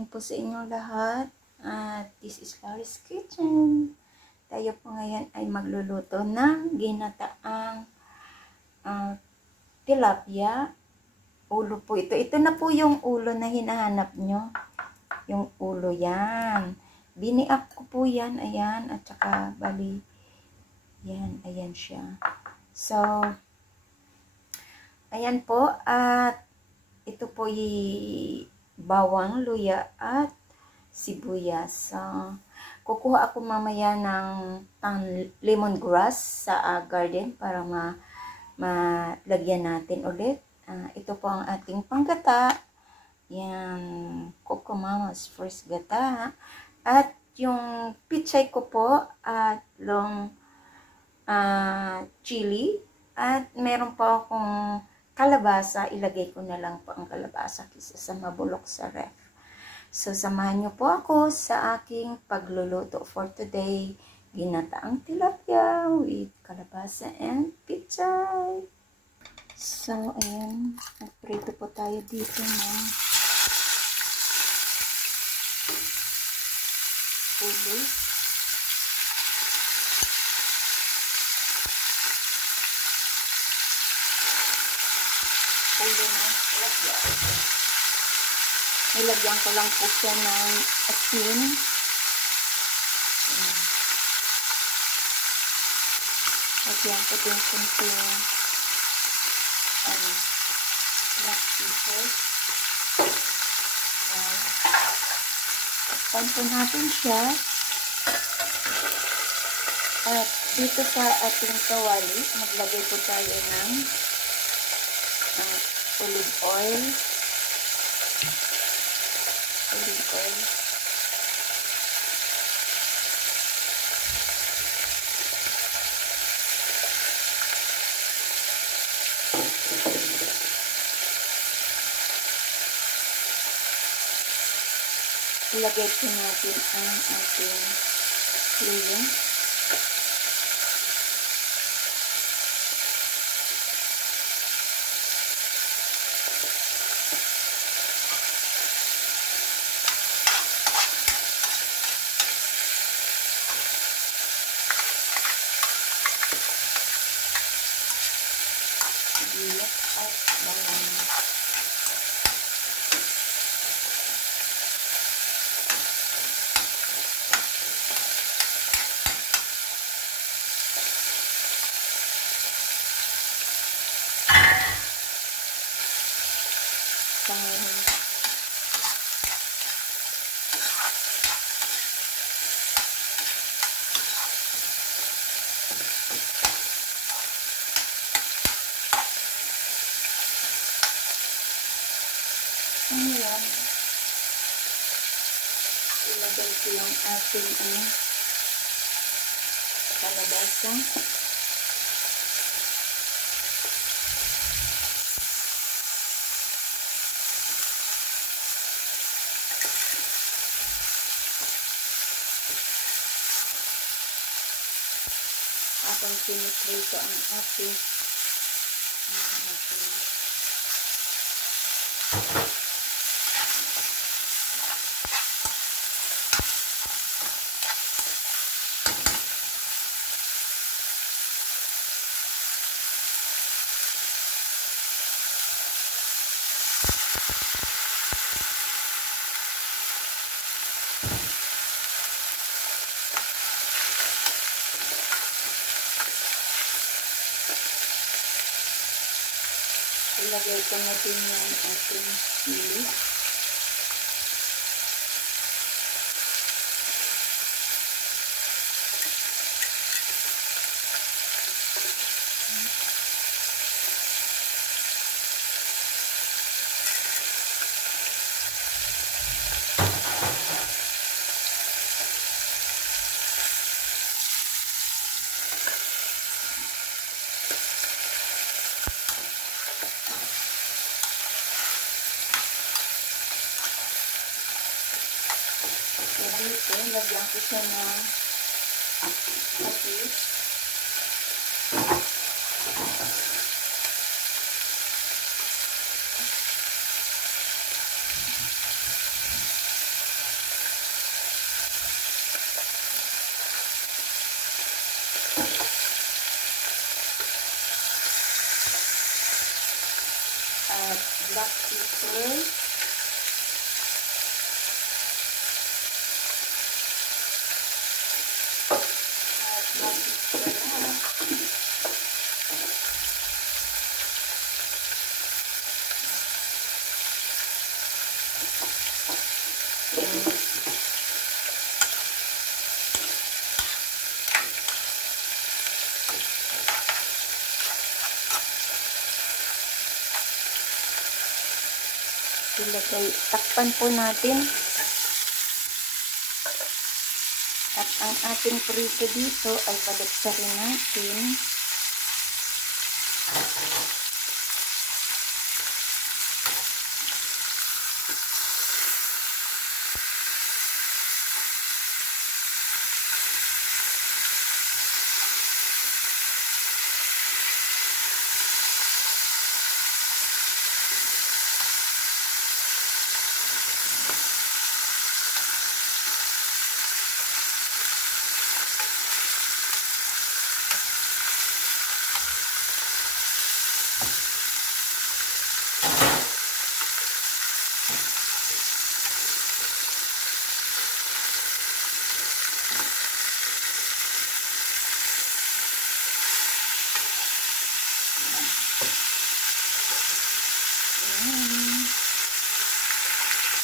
morning po sa inyong lahat. At this is Laris Kitchen. Tayo po ngayon ay magluluto ng ginataang tilapia. Ulo po ito. Ito na po yung ulo na hinahanap nyo. Yung ulo yan. Biniak ko po yan. Ayan. At saka bali. Yan. Ayan siya. So, ayan po. At ito po bawang, luya, at sibuyas. Kukuha ako mamaya ng lemongrass sa garden para malagyan natin ulit. Ito po ang ating panggata. Yan, Coco Mama's first gata. At yung pichay ko po at long chili. At meron po akong kalabasa. Ilagay ko na lang po ang kalabasa kaysa sa mabulok sa ref. So, samahan niyo po ako sa aking pagluluto for today. Ginataang tilapia with kalabasa and pichay. So, ayan. Nagprito po tayo dito ng ulo. Ulo na tilapia. Nilagyan ko lang po siya ng asin. Lagyan ko din kunting black pepper. Takpan po natin siya. At dito sa ating kawali, maglagay po tayo ng olive oil. Ilagay po natin ang ating luya. At bawang. Ayan. Ilagay ko yung ating kalabasa. Habang piniprito ang ating ilagay ko na din yung ating chili. Dito, lagyan ko siya ng patis. black pepper, at mag-mix ko na. Ilagay, takpan po natin. At ang ating prito dito ay paligsarin natin.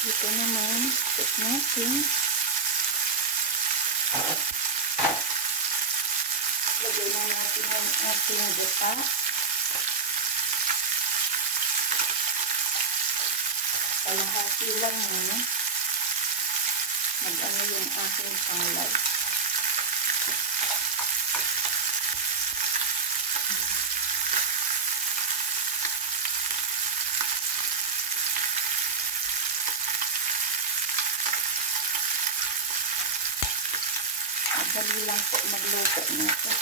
Dito naman, check natin. Lagay na natin ang ating gata. Kalahati lang muna. Mag-ano yung ating panglay. Madali lang po magluto nito.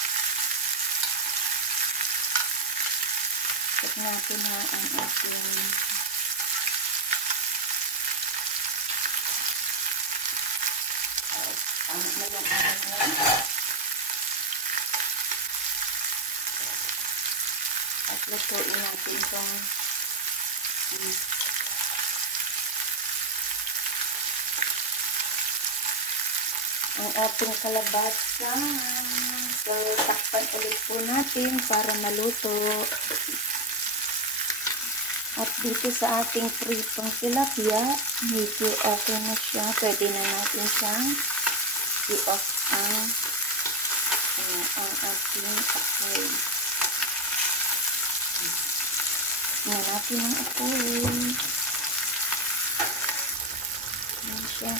Check natin na ang ating tama na yung ating ngayon. At lutuin natin itong ang ating kalabasa. So, takpan ulit po natin para maluto. At dito sa ating pritong tilapia, medyo okay na siya. Pwede na natin siyang i-off ang ating apoy. Na natin ang apoy. Ayan siya.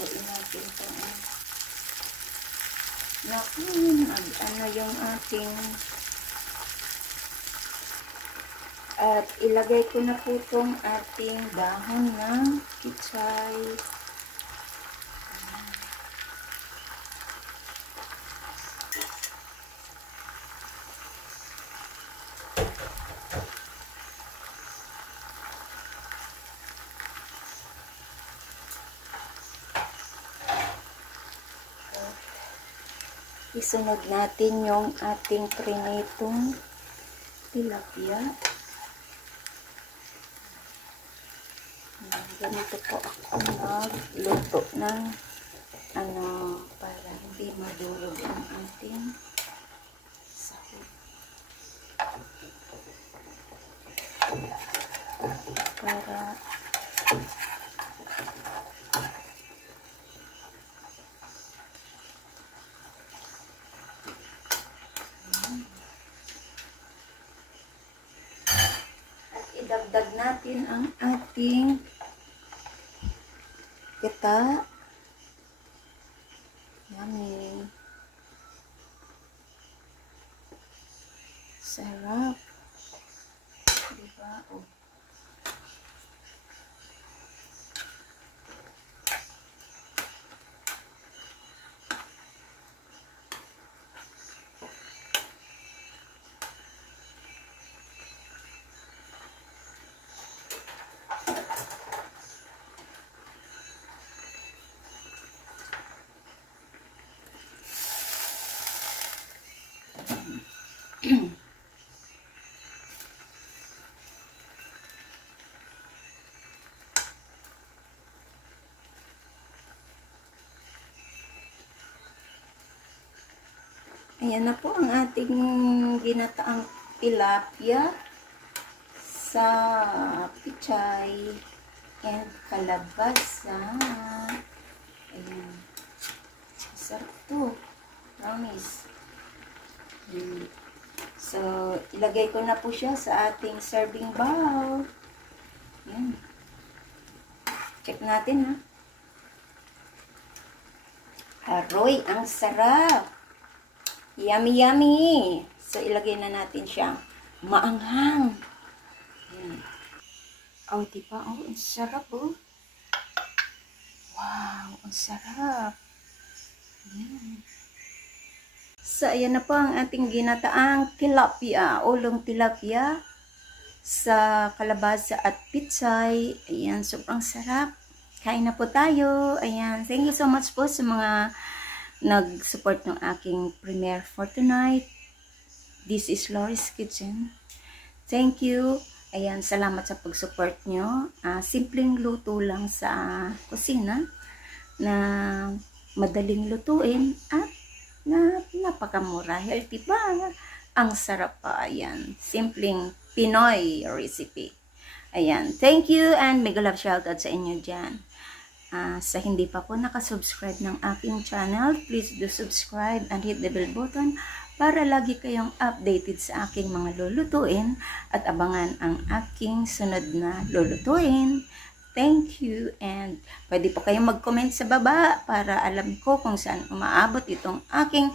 Suin natin itong ano yung ating at ilagay ko na po itong ating dahon ng pichay. Isunod natin yung ating prinitong tilapia. Ganito po ako magluto ng para hindi madurog ang ating sahog. Para idagdag natin ang ating gata. Yummy. Sarap. Diba? Oh. Ayan na po ang ating ginataang tilapia sa pichay and kalabasa. Ayan. Sarap to. Promise. So, ilagay ko na po siya sa ating serving bowl. Ayan. Check natin ha. Aroy, ang sarap. Yummy, yummy. So, ilagay na natin siyang maanghang. Ayan. Oh, diba? Oh, ang sarap, oh. Wow, ang sarap. Ayan. So, ayan na po ang ating ginataang tilapia, ulong tilapia sa kalabasa at pitsay. Ayan, sobrang sarap. Kain na po tayo. Ayan, thank you so much po sa mga nag-support ng aking premiere for tonight. This is Lori's Kitchen. Thank you. Ayan, salamat sa pag-support nyo. Simpleng luto lang sa kusina na madaling lutuin at na napakamura. Healthy pa. Ang sarap pa. Ayan, simpleng Pinoy recipe. Ayan, thank you and mega love shoutout sa inyo dyan. Sa hindi pa po nakasubscribe ng aking channel, please do subscribe and hit the bell button para lagi kayong updated sa aking mga lulutuin at abangan ang aking sunod na lulutuin. Thank you and pwede po kayong mag-comment sa baba para alam ko kung saan umaabot itong aking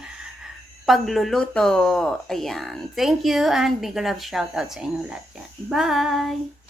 pagluluto. Ayan, thank you and big love shoutout sa inyo lahat yan. Bye!